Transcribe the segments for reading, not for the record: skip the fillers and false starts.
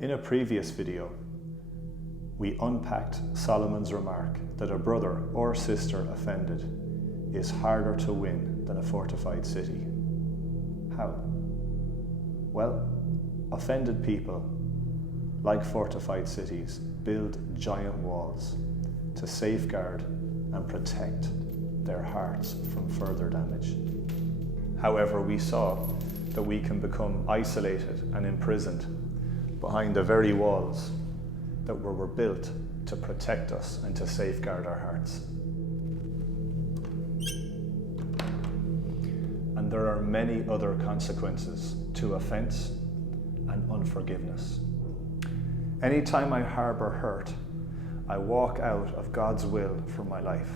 In a previous video, we unpacked Solomon's remark that a brother or sister offended is harder to win than a fortified city. How? Well, offended people, like fortified cities, build giant walls to safeguard and protect their hearts from further damage. However, we saw that we can become isolated and imprisoned behind the very walls that were built to protect us and to safeguard our hearts. And there are many other consequences to offense and unforgiveness. Anytime I harbor hurt, I walk out of God's will for my life.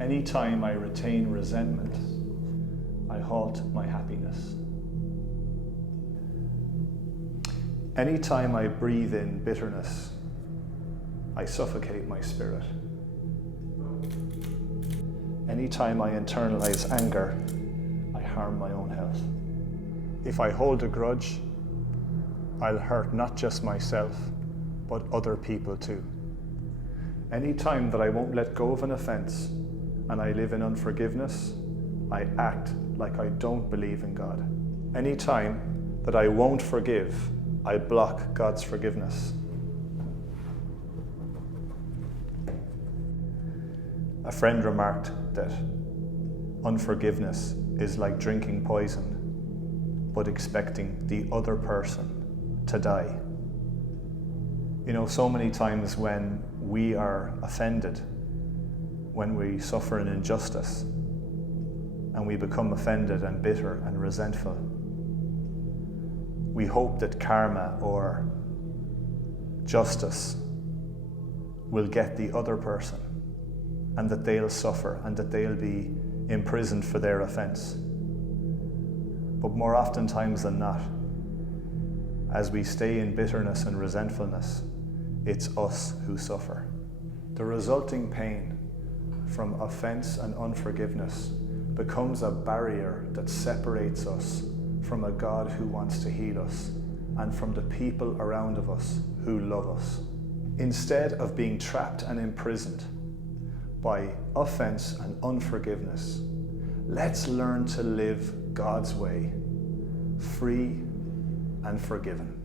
Anytime I retain resentment, I halt my happiness. Anytime I breathe in bitterness, I suffocate my spirit. Anytime I internalize anger, I harm my own health. If I hold a grudge, I'll hurt not just myself, but other people too. Anytime that I won't let go of an offense and I live in unforgiveness, I act like I don't believe in God. Anytime that I won't forgive, I block God's forgiveness. A friend remarked that unforgiveness is like drinking poison, but expecting the other person to die. You know, so many times when we are offended, when we suffer an injustice, and we become offended and bitter and resentful, we hope that karma or justice will get the other person and that they'll suffer and that they'll be imprisoned for their offense. But more oftentimes than not, as we stay in bitterness and resentfulness, it's us who suffer. The resulting pain from offense and unforgiveness becomes a barrier that separates us from a God who wants to heal us and from the people around of us who love us. Instead of being trapped and imprisoned by offense and unforgiveness, let's learn to live God's way, free and forgiven.